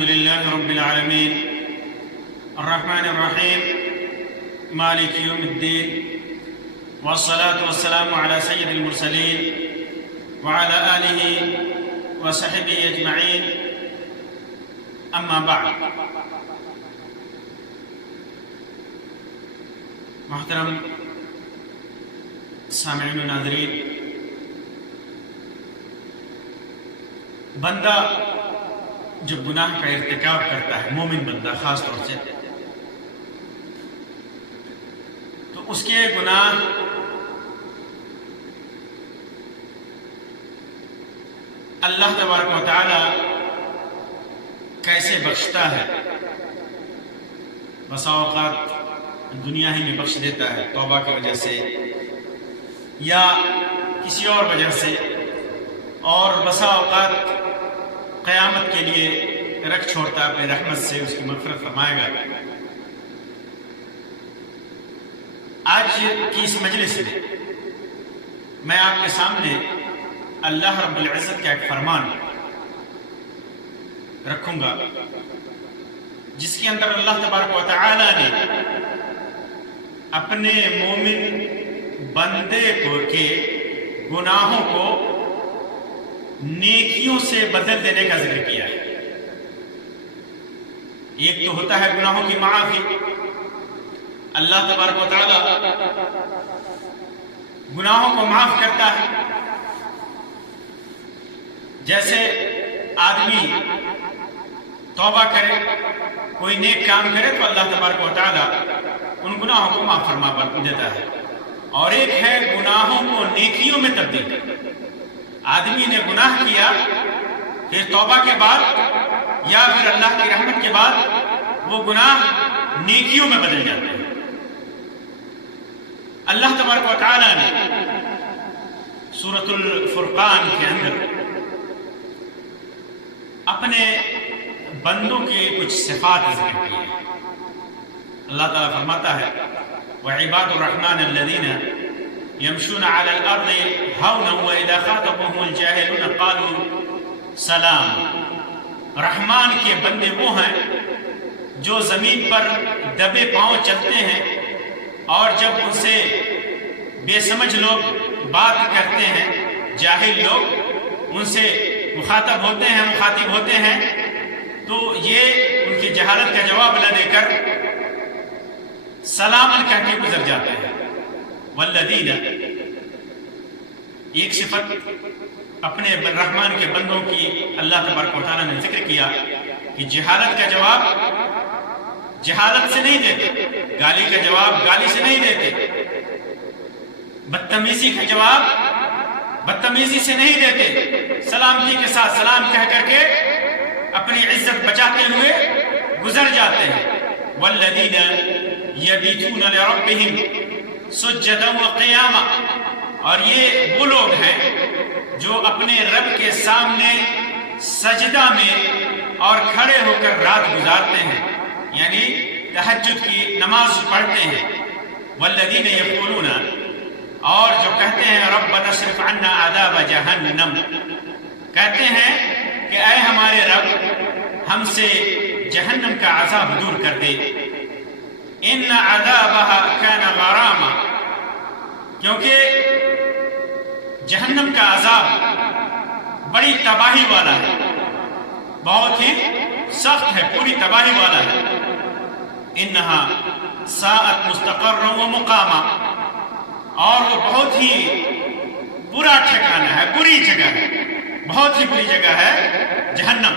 الحمد لله رب العالمين الرحمن الرحيم مالك يوم الدين والصلاة والسلام على سيد المرسلين وعلى آله وصحبه أجمعين أما بعد. محترم سامعین و ناظرین، بندہ جب گناہ کا ارتکاب کرتا ہے، مومن بندہ خاص طور سے، تو اس کے گناہ اللہ تبارک و تعالی کیسے بخشتا ہے؟ بسا اوقات دنیا ہی میں بخش دیتا ہے توبہ کی وجہ سے یا کسی اور وجہ سے، اور بسا اوقات قیامت کے لیے رکھ چھوڑتا ہے، اپنے رحمت سے اس کی مغفرت فرمائے گا. آج کی اس مجلس میں آپ کے سامنے اللہ رب العزت کا ایک فرمان رکھوں گا، جس کے اندر اللہ تبارک و تعالی نے اپنے مومن بندے کے گناہوں کو نیکیوں سے بدل دینے کا ذکر کیا ہے. ایک تو ہوتا ہے گناہوں کی معافی. اللہ تبارک و تعالی گناہوں کو معاف کرتا ہے. جیسے آدمی توبہ کرے، کوئی نیک کام کرے تو اللہ تبارک و تعالی ان گناہوں کو معاف فرما دیتا ہے. اور ایک ہے گناہوں کو نیکیوں میں تبدیل کرنا. آدمی نے گناہ کیا، پھر توبہ کے بعد یا پھر اللہ کی رحمت کے بعد وہ گناہ نیکیوں میں بدل جاتے ہیں. اللہ تبارک و تعالی نے سورۃ الفرقان کے اندر اپنے بندوں کے کچھ صفات ذکر کی ہیں. اللہ تعالیٰ فرماتا ہے وَعِبَادُ الرَّحْمَنِ الَّذِينَ يَمْشُونَ عَلَى الْأَرْضِ هَوْنًا وَإِذَا خَاطَبَهُمُ الْجَاهِلُونَ قَالُوا سَلَامٌ. رحمان کے بندے وہ ہیں جو زمین پر دبے پاؤں چلتے ہیں، اور جب ان سے بے سمجھ لوگ بات کرتے ہیں، جاہل لوگ ان سے مخاطب ہوتے ہیں تو یہ ان کی جہالت کا جواب نہ دے کر سلامن کہہ کے گزر جاتے ہیں. والذین، ایک صفت اپنے رحمان کے بندوں کی اللہ تبارک و تعالیٰ نے ذکر کیا کہ جہالت کا جواب جہالت سے نہیں دیتے، گالی کا جواب گالی سے نہیں دیتے، بدتمیزی کا جواب بدتمیزی سے نہیں دیتے، سلامتی کے ساتھ سلام کہہ کر کے اپنی عزت بچاتے ہوئے گزر جاتے ہیں. والذین یبیتون لربہم سجدا وقیاما. اور یہ وہ لوگ ہیں جو اپنے رب کے سامنے سجدہ میں اور کھڑے ہو کر رات گزارتے ہیں، یعنی تہجد کی نماز پڑھتے ہیں. والذین یقولون، اور جو کہتے ہیں ربنا اصرف عنا عذاب جہنم، کہتے ہیں کہ اے ہمارے رب ہم سے جہنم کا عذاب دور کر دے. ان عذابها كان غراما، کیونکہ جہنم کا عذاب بڑی تباہی والا ہے، بہت ہی سخت ہے، پوری تباہی والا ہے. انها ساءت مستقرا ومقاما، اور وہ بہت ہی برا ٹھکانہ ہے، بری جگہ ہے، بہت ہی بری جگہ ہے جہنم.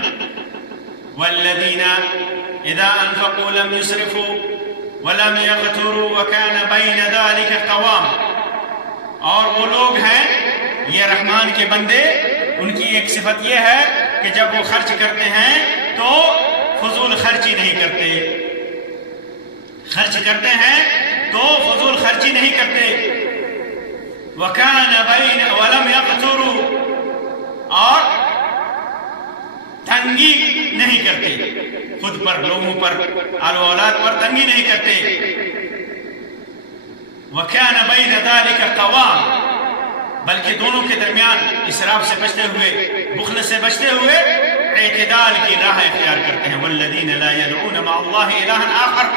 والذین اذا انفقوا لم يسرفوا ولم يقتروا وكان بين ذلك قوام. اور وہ لوگ ہیں یہ رحمان کے بندے، ان کی ایک صفت یہ ہے کہ جب وہ خرچ کرتے ہیں تو فضول خرچی نہیں کرتے، خرچ کرتے ہیں تو فضول خرچی نہیں کرتے. وَكَانَ بَيْنَ وَلَمْ يَقْتُرُوا، اور تنگی نہیں کرتے، خود پر، لوگوں پر، آل و اولاد پر تنگی نہیں کرتے. وَكَانَ بَيْنَ ذَلِكَ قَوَامٌ، بلکہ دونوں کے درمیان اسراف سے بچتے ہوئے، بخل سے بچتے ہوئے اعتدال کی راہ اختیار کرتے ہیں. والذین لا يدعون مع اللہ الہا آخر,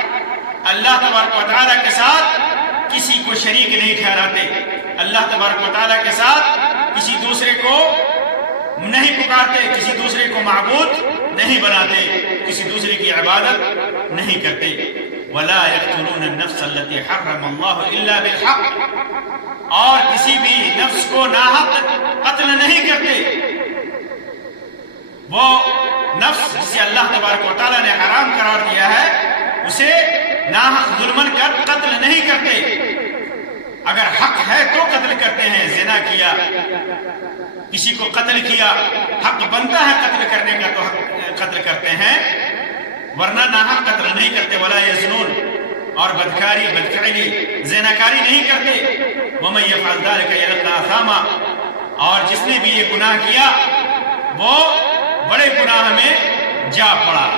اللہ تبارک و تعالیٰ کے ساتھ کسی کو شریک نہیں ٹھہراتے, اللہ تبارک و تعالیٰ کے ساتھ کسی دوسرے کو نہیں پکارتے, کسی دوسرے کو معبود نہیں بناتے, کسی دوسرے کی عبادت نہیں کرتے. ولا يقتلون النفس التي حرم اللہ الا بالحق, اور کسی بھی نفس کو ناحق قتل نہیں کرتے. وہ نفس جسے اللہ تبارک و تعالیٰ نے حرام قرار دیا ہے اسے ناحق ظلمن کر قتل نہیں کرتے. اگر حق ہے تو قتل کرتے ہیں, زنا کیا, کسی کو قتل کیا, حق بنتا ہے قتل کرنے کا تو قتل کرتے ہیں, ورنہ ناحق قتل نہیں کرتے. ولا یزنون, اور بدکاری بدفعلی زناکاری نہیں کرتے. ومن یفعل ذلک یلقى اثاما, اور جس نے بھی یہ گناہ کیا وہ بڑے گناہ میں جا پڑا.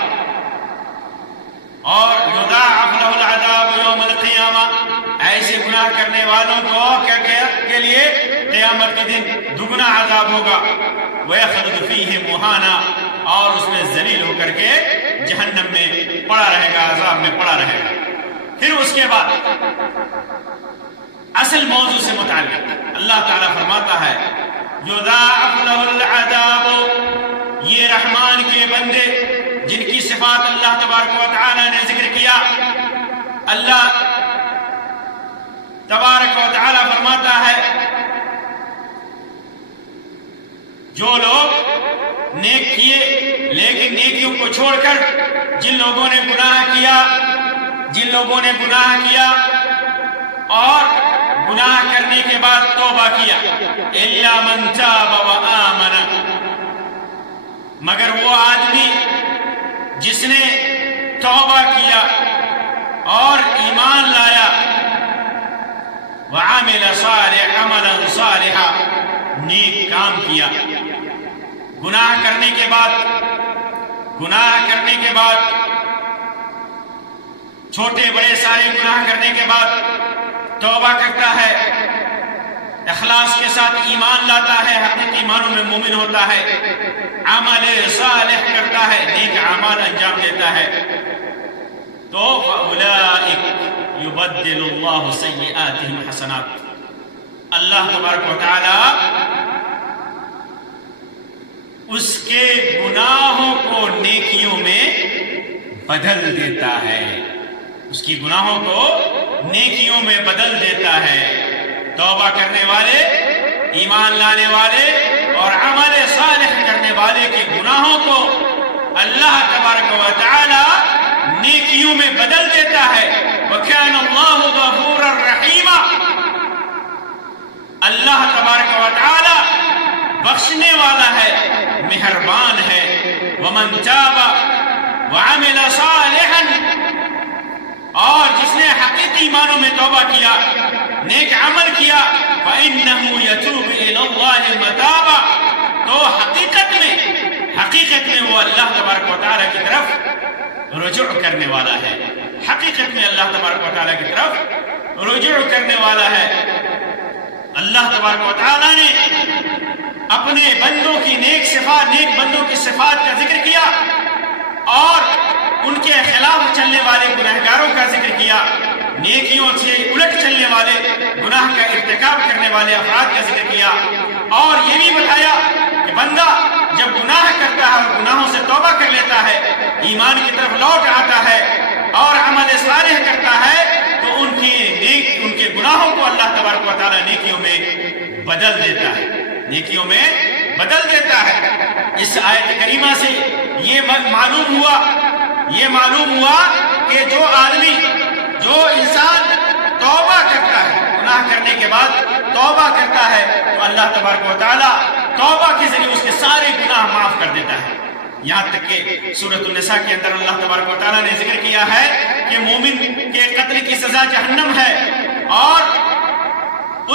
اور یضاعف له العذاب یوم القیامہ, ایسے گناہ کرنے والوں کو کے لیے قیامت کے دن دگنا عذاب ہوگا. وَيَخْلُدُ فِيهِ مُهَانًا, اور اس میں ذلیل ہو کر کے جہنم میں پڑا رہے گا, عذاب میں پڑا رہے گا. پھر اس کے بعد اصل موضوع سے متعلق اللہ تعالیٰ فرماتا ہے یضاعف له العذاب, یہ رحمان کے بندے جن کی صفات اللہ تبارک و تعالیٰ نے ذکر کیا, اللہ تبارک و تعالیٰ فرماتا ہے جو لوگ نیک کیے لیکن نیکیوں کو چھوڑ کر جن لوگوں نے گناہ کیا اور گناہ کرنے کے بعد توبہ کیا, الا من تاب وآمن, مگر وہ آدمی جس نے توبہ کیا اور ایمان لایا, وعمل عملا صالحا, نیک کام کیا. گناہ کرنے کے بعد چھوٹے بڑے سارے گناہ کرنے کے بعد توبہ کرتا ہے, اخلاص کے ساتھ ایمان لاتا ہے, حقیقی معنوں میں مومن ہوتا ہے, عمل صالح کرتا ہے, نیک اعمال انجام دیتا ہے, تو فَأُولَئِكَ يُبَدِّلُ اللَّهُ سَيِّئَاتِهِمْ حَسَنَاتٍ, اللہ تبارک و تعالی اس کے گناہوں کو نیکیوں میں بدل دیتا ہے, اس کی گناہوں کو نیکیوں میں بدل دیتا ہے. توبہ کرنے والے, ایمان لانے والے اور عمل صالح کرنے والے کے گناہوں کو اللہ تبارک و تعالی نیکیوں میں بدل دیتا ہے. وَكَانَ اللَّهُ غَفُورًا رَحِيمًا, اللہ تبارک و تعالی بخشنے والا ہے, مہربان ہے. وَمَن تَابَ وَعَمِلَ صَالِحًا, اور جس نے حقیقی معنوں میں توبہ کیا, نیک عمل کیا, فَإِنَّهُ يَتُوبُ إِلَى اللَّهِ مَتَابًا, تو حقیقت میں وہ اللہ تبارک و تعالیٰ کی طرف رجوع کرنے والا ہے. حقیقت میں اللہ تبارک و تعالیٰ کی طرف رجوع کرنے والا ہے. اللہ تبارک و تعالیٰ نے اپنے بندوں کی نیک بندوں کی صفات کا ذکر کیا اور ان کے خلاف چلنے والے گناہگاروں کا ذکر کیا, نیکیوں سے الٹ چلنے والے گناہ کا ارتکاب کرنے والے افراد کا ذکر کیا, اور یہ بھی بتایا کہ بندہ جب گناہ کرتا ہے اور گناہوں سے توبہ کر لیتا ہے, ایمان کی طرف لوٹ آتا ہے اور عمل صالح کرتا ہے, تو ان کے گناہوں کو اللہ تبارک و تعالیٰ نیکیوں میں بدل دیتا ہے. اس آیت کریمہ سے یہ معلوم ہوا کہ جو انسان توبہ کرتا ہے, گناہ کرنے کے بعد توبہ کرتا ہے, تو اللہ تبارک و تعالیٰ توبہ کے ذریعے اس کے سارے گناہ معاف کر دیتا ہے. یہاں تک کہ سورۃ النساء کے اندر اللہ تبارک و تعالیٰ نے ذکر کیا ہے کہ مومن کے قتل کی سزا جہنم ہے, اور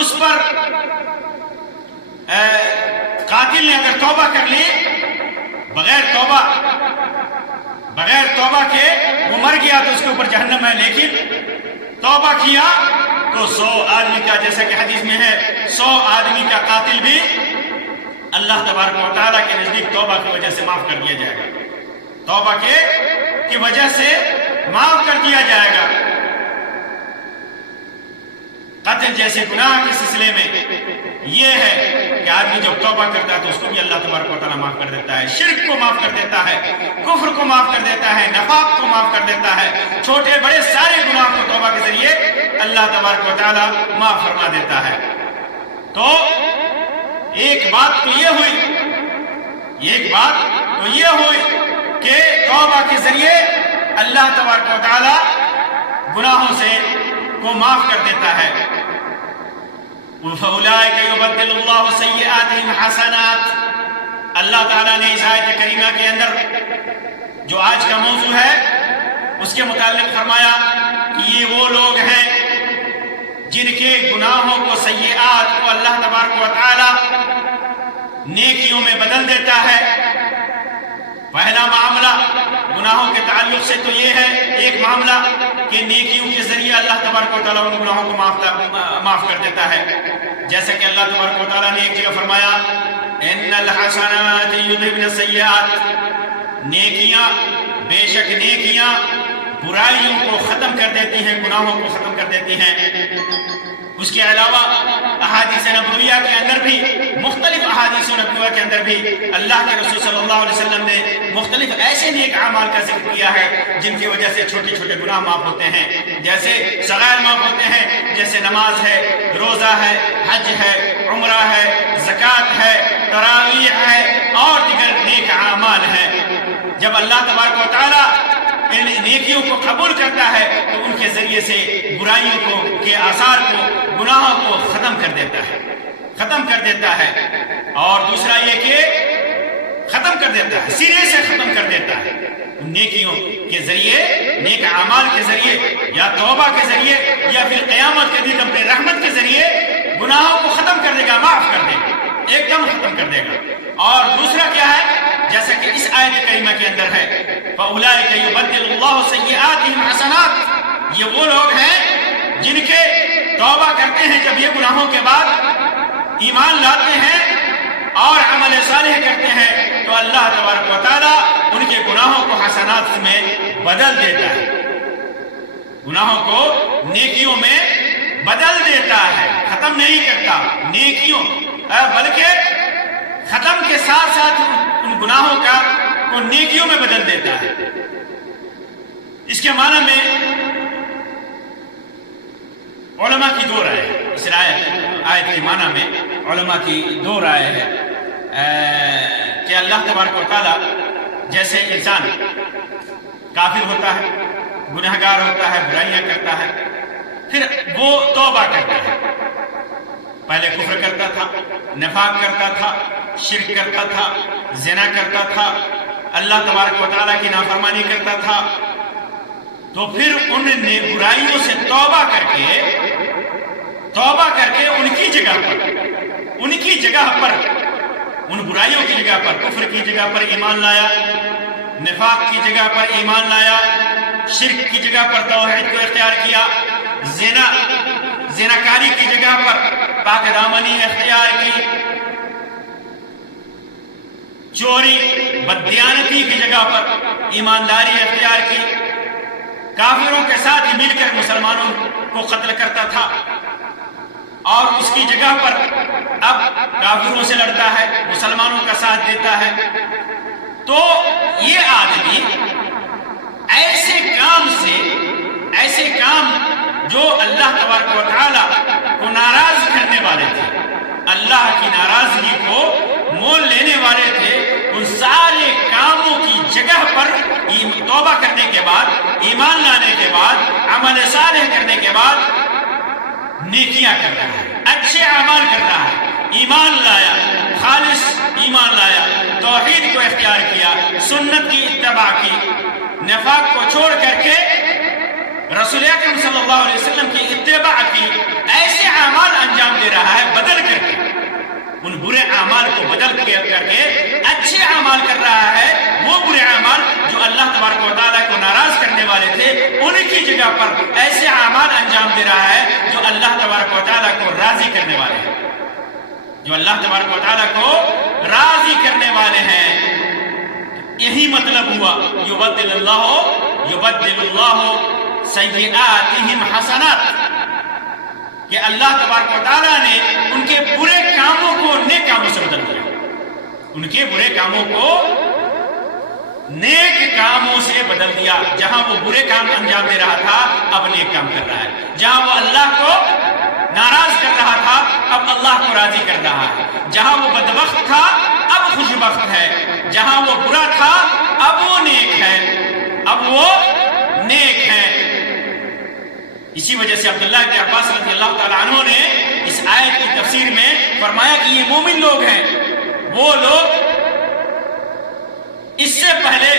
اس پر قاتل نے اگر توبہ کر لی بغیر توبہ کے وہ مر گیا تو اس کے اوپر جہنم ہے, لیکن توبہ کیا تو 100 آدمی کا, جیسا کہ حدیث میں ہے 100 آدمی کا قاتل بھی اللہ تبارک و تعالیٰ کے نزدیک توبہ کی وجہ سے معاف کر دیا جائے گا، توبہ کی وجہ سے معاف کر دیا جائے گا۔ قتل جیسے گناہ کے سلسلے میں یہ ہے کہ آدمی جب توبہ کرتا ہے تو اس کو بھی اللہ تبارک و تعالیٰ معاف کر دیتا ہے، شرک کو معاف کر دیتا ہے، کفر کو معاف کر دیتا ہے، نفاق کو معاف کر دیتا ہے، چھوٹے بڑے سارے گناہ کو توبہ کے ذریعے اللہ تبارک و تعالیٰ معاف فرما دیتا ہے۔ تو ایک بات تو یہ ہوئی کہ توبہ کے ذریعے اللہ تبارک و تعالیٰ گناہوں سے کو معاف کر دیتا ہے۔ فَأُولَٰئِكَ يُبَدِّلُ اللَّهُ سَيِّئَاتِهِمْ حَسَنَاتٍ، اللہ تعالیٰ نے اس آیت کریمہ کے اندر جو آج کا موضوع ہے اس کے متعلق فرمایا کہ یہ وہ لوگ ہیں جن کے گناہوں کو، سیئات کو اللہ تبارک و تعالیٰ نیکیوں میں بدل دیتا ہے۔ پہلا معاملہ گناہوں کے تعلق سے تو یہ ہے، ایک معاملہ کہ نیکیوں کے ذریعے اللہ تبارک و تعالیٰ ان گناہوں کو معاف کر دیتا ہے، جیسا کہ اللہ تبارک و تعالیٰ نے ایک جگہ فرمایا ان الحسنات یذہبن السیئات، نیکیاں، بے شک نیکیاں برائیوں کو ختم کر دیتی ہیں، گناہوں کو ختم کر دیتی ہیں۔ اس کے علاوہ احادیث نبویہ کے اندر بھی، مختلف احادیث نبویہ کے اندر بھی اللہ کے رسول صلی اللہ علیہ وسلم نے مختلف ایسے نیک اعمال کا ذکر کیا ہے جن کی وجہ سے چھوٹے چھوٹے گناہ معاف ہوتے ہیں، جیسے صغائر معاف ہوتے ہیں، جیسے نماز ہے، روزہ ہے، حج ہے، عمرہ ہے، زکوٰۃ ہے، تراویح ہے اور دیگر نیک اعمال ہیں۔ جب اللہ تبارک و تعالیٰ ان نیکیوں کو قبول کرتا ہے تو ان کے ذریعے سے برائیوں کو، کے آثار کو، گناہوں کو ختم کر دیتا ہے۔ اور دوسرا یہ کہ ختم کر دیتا ہے، سرے سے ختم کر دیتا ہے۔ نیکیوں کے ذریعے، نیک اعمال کے ذریعے، یا توبہ کے ذریعے، یا پھر قیامت کے دن اپنے رحمت کے ذریعے گناہوں کو ختم کر دے گا، معاف کر دے گا، ایک دم ختم کر دے گا۔ اور دوسرا کیا ہے، جیسا کہ اس آیت کریمہ کے اندر ہے فَأُولَٰئِكَ يُبَدِّلُ اللَّهُ سَيِّئَاتِهِمْ حَسَنَاتٍ، یہ وہ لوگ ہیں جن کے توبہ کرتے ہیں جب یہ گناہوں کے بعد، ایمان لاتے ہیں اور عمل صالح کرتے ہیں تو اللہ تبارک و تعالیٰ ان کے گناہوں کو حسنات میں بدل دیتا ہے، گناہوں کو نیکیوں میں بدل دیتا ہے، ختم نہیں کرتا نیکیوں، بلکہ ختم کے ساتھ ساتھ ان گناہوں کو نیکیوں میں بدل دیتا ہے۔ اس کے معنی میں علماء کی دو رائے ہے، اس آیت کے معنی میں علماء کی دو رائے ہے کہ اللہ تبارک و تعالیٰ جیسے انسان کافر ہوتا ہے، گنہگار ہوتا ہے، برائیاں کرتا ہے، پھر وہ توبہ کرتا ہے، پہلے کفر کرتا تھا، نفاق کرتا تھا، شرک کرتا تھا، زنا کرتا تھا، اللہ تبارک و تعالیٰ کی نافرمانی کرتا تھا، تو پھر ان نے برائیوں سے توبہ کر کے ان کی جگہ پر ان برائیوں کی جگہ پر، کفر کی جگہ پر ایمان لایا، نفاق کی جگہ پر ایمان لایا، شرک کی جگہ پر توحید کو اختیار کیا، زناکاری کی جگہ پر پاک دامنی اختیار کی، چوری بددیانتی کی جگہ پر ایمانداری اختیار کی، کافروں کے ساتھ مل کر مسلمانوں کو قتل کرتا تھا اور اس کی جگہ پر اب کافروں سے لڑتا ہے، مسلمانوں کا ساتھ دیتا ہے، تو یہ آدمی ایسے کام جو اللہ تبارک و تعالیٰ کو ناراض کرنے والے تھے، اللہ کی ناراضگی کو مول لینے والے تھے، ان سارے کاموں کی جگہ پر توبہ کرنے کے بعد، ایمان لانے کے بعد، عمل صالح کرنے کے بعد نیکیاں کر رہا ہے، اچھے اعمال کر رہا ہے، ایمان لایا، خالص ایمان لایا، توحید کو اختیار کیا، سنت کی اتباع کی، نفاق کو چھوڑ کر کے رسول اکرم صلی اللہ علیہ وسلم کی اتباع کی، ایسے اعمال انجام دے رہا ہے، بدل کر کے ان برے اعمال کو بدل کر کے اچھے اعمال کر رہا ہے، وہ برے اعمال جو اللہ تبارک و تعالیٰ کو ناراض کرنے والے تھے ان کی جگہ پر ایسے اعمال انجام دے رہا ہے جو اللہ تبارک و تعالیٰ کو راضی کرنے والے ہیں، جو اللہ تبارک و تعالیٰ کو راضی کرنے والے ہیں. یہی مطلب ہوا یبدل اللہ سیئاتہم حسنات، کہ اللہ تبارک و تعالیٰ نے ان کے برے کاموں کو نیک کاموں سے بدل دیا. ان کے برے کاموں کو نیک کاموں سے بدل دیا. جہاں وہ برے کام انجام دے رہا تھا اب نیک کام کر رہا ہے. جہاں وہ اللہ کو ناراض کر رہا تھا اب اللہ کو راضی کر رہا ہے. جہاں وہ بدبخت تھا اب خوشبخت ہے. جہاں وہ برا تھا اب وہ نیک ہے. اسی وجہ سے عبداللہ بن عباس رضی اللہ تعالیٰ عنہ نے اس آیت کی تفسیر میں فرمایا کہ یہ مومن لوگ ہیں، وہ لوگ اس سے پہلے،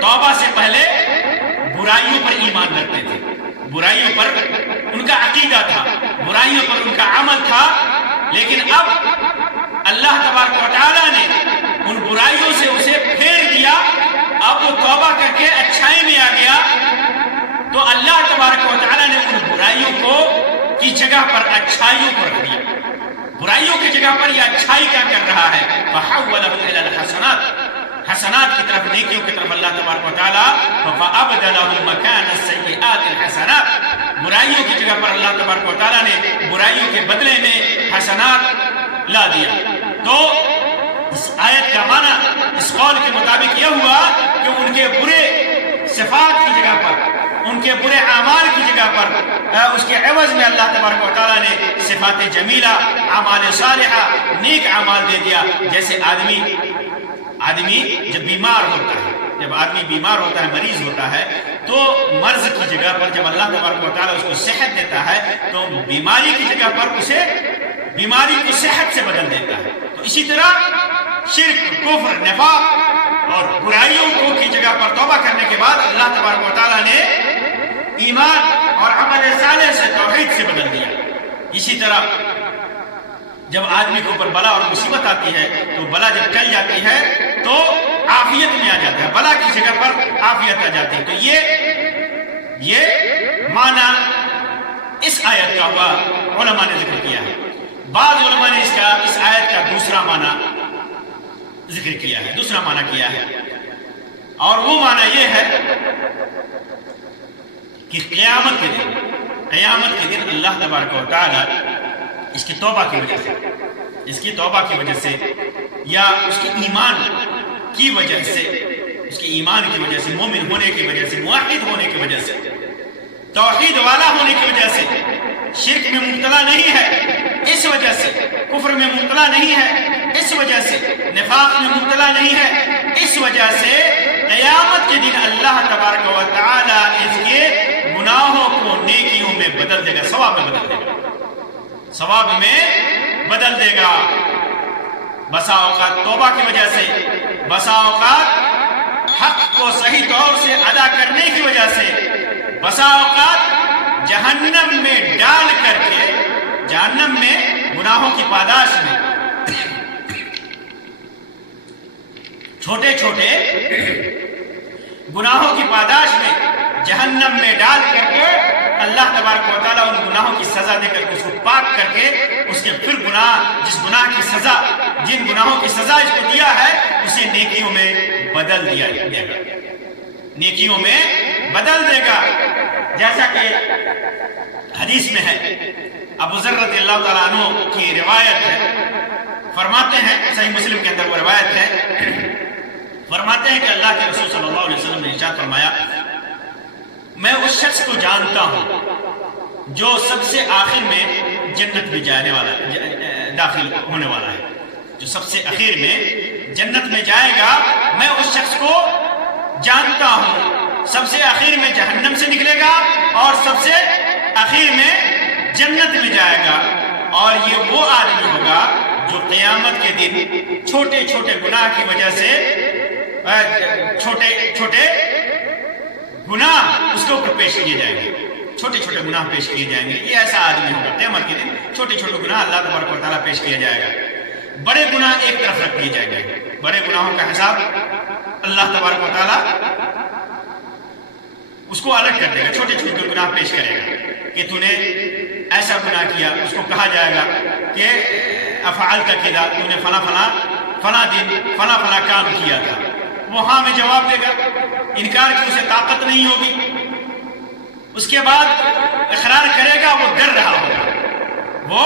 توبہ سے پہلے برائیوں پر ایمان رکھتے تھے، برائیوں پر ان کا عقیدہ تھا، برائیوں پر ان کا عمل تھا. لیکن اب اللہ تبارک و تعالیٰ نے ان برائیوں سے اسے پھیر دیا. اب وہ توبہ کر کے اچھائی میں آ گیا، تو اللہ تبارک و تعالیٰ نے ان برائیوں کی جگہ پر اچھائیوں کو رکھ دیا. برائیوں کی جگہ پر یہ اچھائی کیا کر رہا ہے؟ فَحَوَّلَهُ إِلَى الْحَسَنَاتِ، حسنات کی طرف، نیکیوں کی طرف اللہ تبارک و تعالیٰ فَأَبْدَلَهُ مَكَانَ السَّيِّئَاتِ الْحَسَنَاتِ، برائیوں کی جگہ پر اللہ تبارک و تعالیٰ نے برائیوں کے بدلے میں حسنات لا دیا. تو اس آیت کا معنی اس قول کے مطابق یہ ہوا کہ ان کے برے صفات کی جگہ پر، ان کے برے اعمال کی جگہ پر اس کے عوض میں اللہ تبارک و تعالیٰ نے صفات جمیلہ، اعمال صالحہ، نیک اعمال دے دیا. جیسے آدمی جب بیمار ہوتا ہے، جب آدمی بیمار ہوتا ہے، مریض ہوتا ہے، تو مرض کی جگہ پر جب اللہ تبارک و تعالیٰ اس کو صحت دیتا ہے تو بیماری کی جگہ پر اسے بیماری کو صحت سے بدل دیتا ہے. تو اسی طرح شرک، کفر، نفاق اور برائیوں کی جگہ پر توبہ کرنے کے بعد اللہ تبارک و تعالیٰ نے ایمان اور عمل صالح سے، توحید سے بدل دیا. اسی طرح جب آدمی کے اوپر بلا اور مصیبت آتی ہے تو بلا جب ٹل جاتی ہے تو عافیت میں آ جاتا ہے، بلا کی جگہ پر عافیت آ جاتی ہے. تو یہ معنی اس آیت کا ہوا، علماء نے ذکر کیا ہے. بعض علماء نے اس آیت کا دوسرا معنی ذکر کیا ہے، دوسرا معنی کیا ہے، اور وہ معنی یہ ہے کہ قیامت کے دن اللہ تبارک و تعالی اس کی توبہ کی وجہ سے یا اس کے ایمان کی وجہ سے، مومن ہونے کی وجہ سے، موحد ہونے کی وجہ سے، توحید والا ہونے کی وجہ سے، شرک میں مبتلا نہیں ہے اس وجہ سے، کفر میں مبتلا نہیں ہے اس وجہ سے، نفاق میں مبتلا نہیں ہے اس وجہ سے، قیامت کے دن اللہ تبارک و تعالی اس کے گناہوں کو نیکیوں میں بدل دے گا، ثواب میں بدل دے گا. بسا اوقات توبہ کی وجہ سے، بسا اوقات حق کو صحیح طور سے ادا کرنے کی وجہ سے، بسا اوقات جہنم میں ڈال کر کے، جہنم میں گناہوں کی پاداش میں، چھوٹے چھوٹے گناہوں کی پاداش میں جہنم میں ڈال کر کے اللہ تبارک و تعالیٰ ان گناہوں کی سزا دے کر کے اس کو پاک کر کے اس کے پھر جس گناہ کی سزا، جن گناہوں کی سزا اس کو دیا ہے اسے نیکیوں میں بدل دیا جائے گا، نیکیوں میں بدل دے گا. جیسا کہ حدیث میں ہے، ابو ذر رضی اللہ تعالیٰ عنہ کی روایت ہے، فرماتے ہیں، صحیح مسلم کے اندر وہ روایت ہے، فرماتے ہیں کہ اللہ کے رسول صلی اللہ علیہ وسلم نے ارشاد فرمایا، میں اس شخص کو جانتا ہوں جو سب سے آخر میں جنت میں جانے والا، داخل ہونے والا ہے، جو سب سے آخر میں جنت میں جائے گا. میں اس شخص کو جانتا ہوں، سب سے آخر میں جہنم سے نکلے گا اور سب سے آخر میں جنت میں جائے گا. اور یہ وہ آدمی ہوگا جو قیامت کے دن چھوٹے چھوٹے گناہ کی وجہ سے، چھوٹے گناہ اس کے اوپر پیش کیے جائیں گے، چھوٹے چھوٹے گناہ پیش کیے جائیں گے. یہ ایسا آدمی ہوگا قیامت کے دن، چھوٹے چھوٹے گناہ اللہ تبارک و تعالیٰ پیش کیا جائے گا. بڑے گناہ ایک طرف رکھ دیے جائیں گے، بڑے گناہوں کا حساب اللہ تبارک و تعالیٰ اس کو الگ کر دے گا، چھوٹے چھوٹے گناہ پیش کرے گا کہ تو نے ایسا گناہ کیا. اس کو کہا جائے گا کہ افعلت کذا، تو نے فلاں فلاں دن فلاں فلاں کام کیا تھا، وہ ہاں میں جواب دے گا، انکار کی اسے طاقت نہیں ہوگی۔ اس کے بعد اقرار کرے گا، وہ ڈر رہا ہوگا، وہ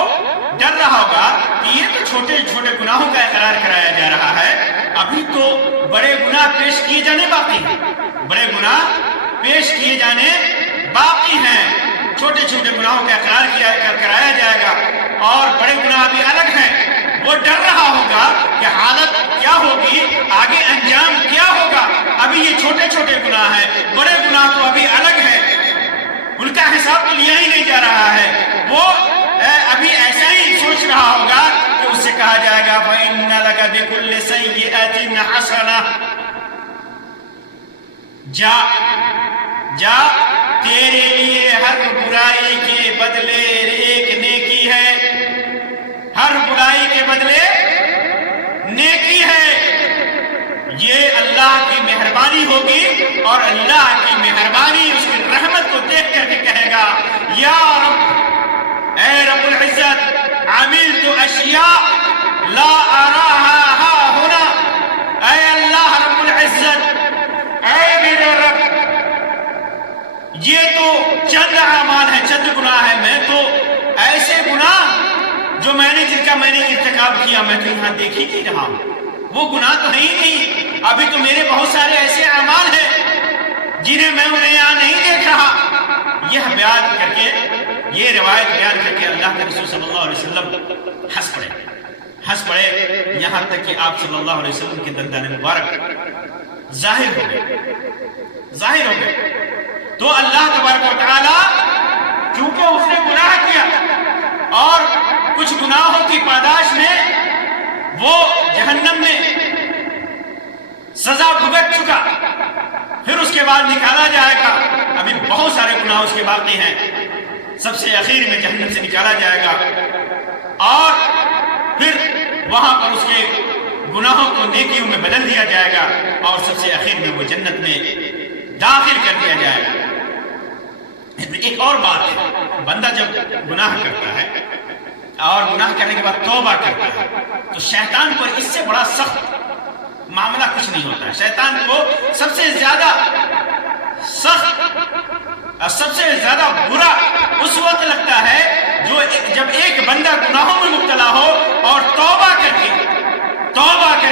ڈر رہا ہوگا کہ یہ تو چھوٹے چھوٹے گناہوں کا اقرار کرایا جا رہا ہے، ابھی تو بڑے گناہ پیش کیے جانے باقی ہیں، بڑے گناہ پیش کیے جانے باقی ہیں، چھوٹے چھوٹے گناہوں کا اقرار کرایا جائے گا اور بڑے گناہ بھی الگ ہیں۔ وہ ڈر رہا ہوگا کہ حالت کیا ہوگی، آگے انجام کیا ہوگا، ابھی یہ چھوٹے چھوٹے گناہ ہیں، بڑے گناہ تو ابھی الگ ہیں، ان کا حساب تو لیا ہی نہیں جا رہا ہے۔ وہ ابھی ایسا ہی سوچ رہا ہوگا کہ اس سے کہا جائے گا فَإِنَّ لَكَ بِكُلِّ سَيِّئَةٍ حَسَنَةٍ، جا تیرے لیے ہر برائی کے بدلے ایک نیکی ہے، ہر برائی کے بدلے نیکی ہے۔ یہ اللہ کی مہربانی ہوگی اور اللہ کی مہربانی اس کی رحمت کو دیکھ کر کے کہے گا یا رب، اے رب العزت، عملت اشیاء لا اراها ها هنا، اے اللہ رب العزت، اے میرے رب، یہ تو چند اعمال ہیں، چند گناہ ہیں، میں تو ایسے گناہ جو جن کا میں نے ارتکاب کیا میں تو یہاں دیکھ ہی نہیں رہا ہوں، وہ گناہ تو ہے ہی نہیں، ابھی تو میرے بہت سارے ایسے اعمال ہیں جنہیں میں انہیں یہاں نہیں دیکھ رہا۔ یہ بیان کر کے، یہ روایت بیان کر کے اللہ کے رسول صلی اللہ علیہ وسلم ہنس پڑے، یہاں تک کہ آپ صلی اللہ علیہ وسلم کے دندان مبارک ظاہر ہو گئے۔ تو اللہ تبارک و تعالی کیونکہ اس نے گناہ کیا اور کچھ گناہوں کی پاداش میں وہ جہنم میں سزا بھگت چکا، پھر اس کے بعد نکالا جائے گا، ابھی بہت سارے گناہ اس کے باقی ہیں، سب سے اخیر میں جہنم سے نکالا جائے گا اور پھر وہاں پر اس کے گناہوں کو نیکیوں میں بدل دیا جائے گا اور سب سے اخیر میں وہ جنت میں داخل کر دیا جائے گا۔ ایک اور بات ہے، بندہ جب گناہ کرتا ہے اور گناہ کرنے کے بعد توبہ کرتا ہے تو شیطان پر اس سے بڑا سخت معاملہ کچھ نہیں ہوتا ہے۔ شیطان کو سب سے زیادہ سخت اور سب سے زیادہ برا اس وقت لگتا ہے جب ایک بندہ گناہوں میں مبتلا ہو اور توبہ کر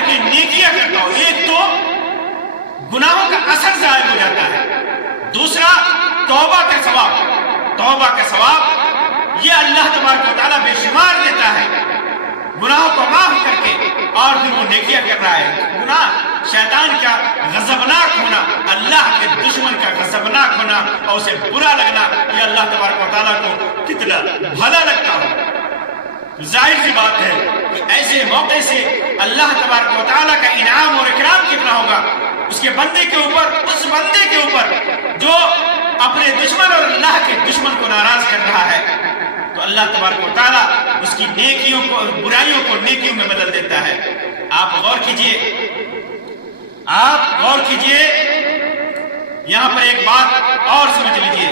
کے نیکیاں کرتا ہو۔ ایک تو گناہوں کا اثر ظاہر ہو جاتا ہے، دوسرا توبہ کا ثواب یہ اللہ تبارک و تعالیٰ بے شمار دیتا ہے، گناہوں کو معاف کر کے اور پھر وہ نیکیاں کر رہا ہے۔ گناہ شیطان کا غضبناک ہونا، اللہ کے دشمن کا غضبناک ہونا اور اسے برا لگنا، یہ اللہ تبارک و تعالیٰ کو کتنا بھلا لگتا ہو۔ ظاہر سی بات ہے کہ ایسے موقع سے اللہ تبارک و تعالیٰ کا انعام اور اکرام کتنا ہوگا اس کے بندے کے اوپر، اس بندے کے اوپر جو اپنے دشمن اور اللہ کے دشمن کو ناراض کر رہا ہے۔ تو اللہ تبارک و تعالیٰ اس کی نیکیوں کو، برائیوں کو نیکیوں میں بدل دیتا ہے۔ آپ غور کیجئے، یہاں پر ایک بات اور سمجھ لیجئے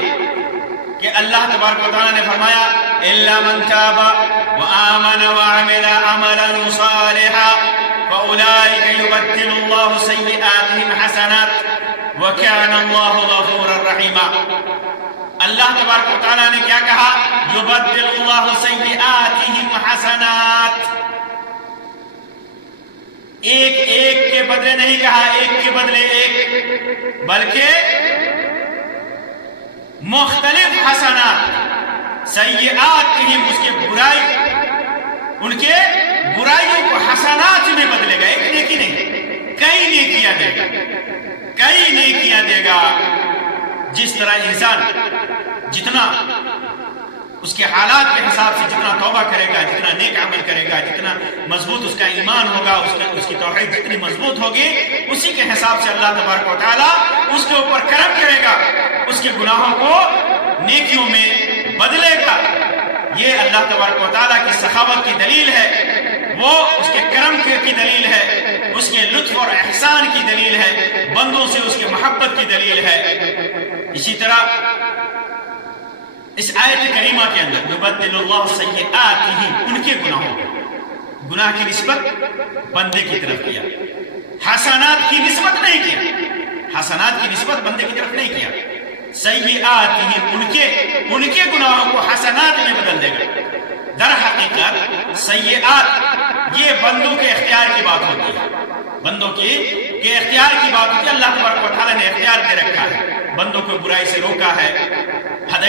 کہ اللہ تبارک و تعالیٰ نے فرمایا إِلَّا مَنْ تَابَ وَآمَنَ وَعَمِلَ عَمَلًا صَالِحًا فَأُولَٰئِكَ يُبَدِّلُ اللَّهُ سَيِّئَاتِهِمْ حَسَنَاتٍ وَكَانَ اللَّهُ غَفُورًا رَحِيمًا۔ اللہ تبارک و تعالیٰ نے کیا کہا؟ يُبَدِّلُ اللَّهُ سَيِّئَاتِهِمْ حَسَنَاتٍ، ایک کے بدلے نہیں کہا ایک کے بدلے ایک، بلکہ مختلف حسنات، سیئاتہم اس کے برائی، ان کے برائیوں کو حسنات میں بدلے گا، ایک نیکی نہیں، کئی نیکیاں دے گا۔ جس طرح انسان جتنا اس کے حالات کے حساب سے جتنا توبہ کرے گا، جتنا نیک عمل کرے گا، جتنا مضبوط اس کا ایمان ہوگا، اس کی توحید جتنی مضبوط ہوگی، اسی کے حساب سے اللہ تبارک و تعالیٰ اس کے اوپر کرم کرے گا، اس کے گناہوں کو نیکیوں میں بدلے گا۔ یہ اللہ تبارک و تعالیٰ کی سخاوت کی دلیل ہے، وہ اس کے کرم کی دلیل ہے، اس کے لطف اور احسان کی دلیل ہے، بندوں سے اس کے محبت کی دلیل ہے۔ اسی طرح اس آیت کریمہ کے اندر یبدل اللہ سیئاتہم، ان کے گناہوں کو گناہ کی نسبت بندے کی طرف کیا، حسنات کی نسبت نہیں کیا، حسنات کی نسبت بندے کی طرف نہیں کیا، سیئات ہی ان کے گناہوں کو حسنات میں بدل دے گا۔ در حقیقت سیئات یہ بندوں کے اختیار کی بات ہوتی ہے، بندوں کے اختیار کی بات ہوتی ہے۔ اللہ تبارک و تعالیٰ نے اختیار دے رکھا ہے، بندوں کو برائی سے روکا ہے۔ انا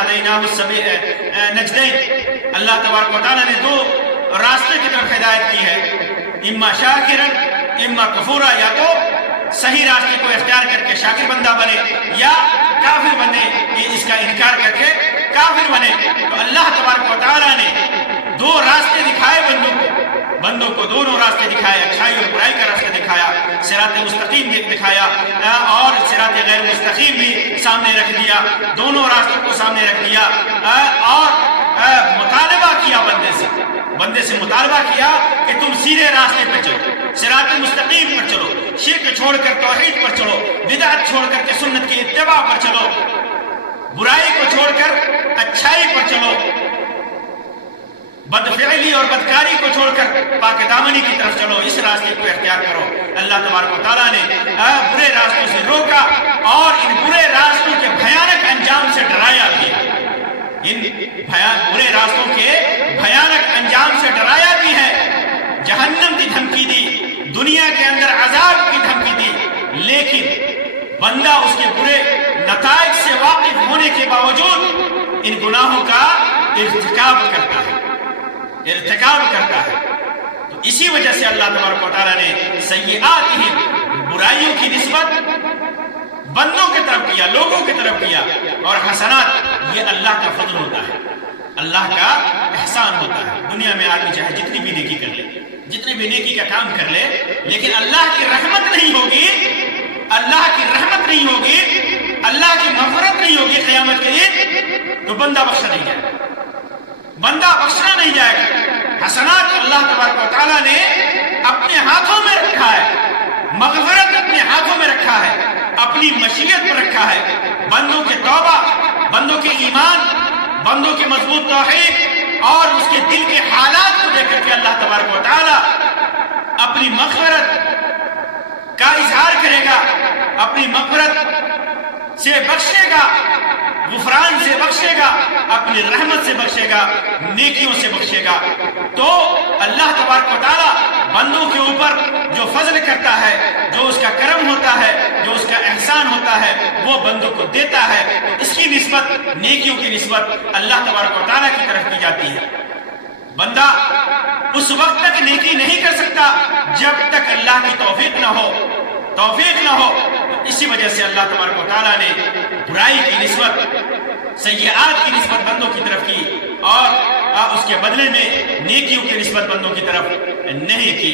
ہدیناہ النجدین، اللہ تبارک و تعالیٰ نے دو راستے کی طرف ہدایت کی ہے، اما شاکرا اما کفورا، یا تو صحیح راستے کو اختیار کر کے شاکر بندہ بنے یا کافر بنے، یہ اس کا انکار کر کے کافر بنے۔ تو اللہ تبارک و تعالیٰ نے دو راستے دکھائے بندوں کو دونوں راستے دکھائے، اچھائی اور برائی کا راستہ دکھایا، صراط مستقیم دکھایا اور صراط غیر مستقیم بھی سامنے رکھ دیا، دونوں راستوں کو سامنے رکھ دیا اور مطالبہ کیا بندے سے مطالبہ کیا کہ تم سیدھے راستے پر چلو، صراط مستقیم پر چلو، شرک چھوڑ کر توحید پر چلو، بدعت چھوڑ کر کے سنت کی اتباع پر چلو، برائی کو چھوڑ کر اچھائی پر چلو، بدفعلی اور بدکاری کو چھوڑ کر پاک دامنی کی طرف چلو، اس راستے کو اختیار کرو۔ اللہ تبارک و تعالیٰ نے برے راستوں سے روکا اور ان برے راستوں کے بھیانک انجام سے ڈرایا بھی، ان برے راستوں کے بھیانک انجام سے ڈرایا بھی ہے، جہنم کی دھمکی دی، دنیا کے اندر عذاب کی دھمکی دی، لیکن بندہ اس کے برے نتائج سے واقف ہونے کے باوجود ان گناہوں کا ارتکاب کرتا ہے۔ تو اسی وجہ سے اللہ تبارک و تعالیٰ نے سیئات ہی برائیوں کی نسبت بندوں کی طرف کیا، لوگوں کی طرف کیا، اور حسنات یہ اللہ کا فضل ہوتا ہے، اللہ کا احسان ہوتا ہے۔ دنیا میں آدمی چاہے جتنی بھی نیکی کر لے، جتنی بھی نیکی کا کام کر لے، لیکن اللہ کی رحمت نہیں ہوگی، اللہ کی رحمت نہیں ہوگی، اللہ کی مغفرت نہیں ہوگی قیامت کے دن، تو بندہ بخشا نہیں جائے گا، بندہ بخشا نہیں جائے گا۔ حسنات اللہ تبارک و تعالیٰ نے اپنے ہاتھوں میں رکھا ہے، مغفرت اپنے ہاتھوں میں رکھا ہے، اپنی مشیت پر رکھا ہے۔ بندوں کے توبہ، بندوں کے ایمان، بندوں کے مضبوط توحید اور اس کے دل کے حالات کو دیکھ کر کے اللہ تبارک و تعالیٰ اپنی مغفرت کا اظہار کرے گا، اپنی مغفرت سے بخشے گا، غفران سے بخشے گا، اپنی رحمت سے بخشے گا، نیکیوں سے بخشے گا۔ تو اللہ تبارک و تعالیٰ بندوں کے اوپر جو فضل کرتا ہے، جو اس کا کرم ہوتا ہے، جو اس کا احسان ہوتا ہے، وہ بندوں کو دیتا ہے۔ اس کی نسبت، نیکیوں کی نسبت اللہ تبارک و تعالیٰ کی طرف کی جاتی ہے۔ بندہ اس وقت تک نیکی نہیں کر سکتا جب تک اللہ کی توفیق نہ ہو، اسی وجہ سے اللہ تبارک و تعالیٰ نے برائی کی نسبت، سیئات کی نسبت بندوں کی طرف کی اور اس کے بدلے میں نیکیوں کی نسبت بندوں کی طرف نہیں کی۔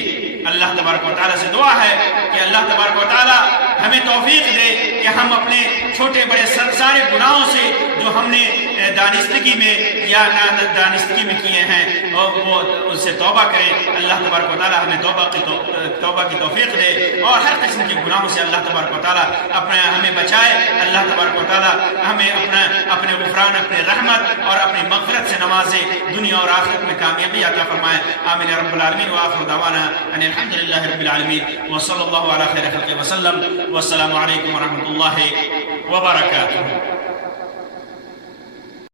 اللہ تبارک و تعالیٰ سے دعا ہے کہ اللہ تبارک و تعالیٰ ہمیں توفیق دے کہ ہم اپنے چھوٹے بڑے سارے گناہوں سے جو ہم نے دانستگی میں یا نادانستگی میں کیے ہیں وہ اس سے توبہ کریں۔ اللہ تبارک و تعالیٰ ہمیں توبہ کی توفیق دے اور ہر قسم کے گناہوں سے اللہ تبارک و تعالیٰ ہمیں بچائے۔ اللہ تبارک و تعالیٰ ہمیں اپنے غفران، اپنے رحمت اور اپنی مغفرت سے نوازے، دنیا اور آخرت میں کامیابی عطا فرمائے۔ آمین یا رب العالمین، وآخر دعوانا ان الحمد للہ رب العالمین، وصلی اللہ علی خیر خلقہ وسلم، والسلام علیکم ورحمۃ اللہ وبرکاتہ۔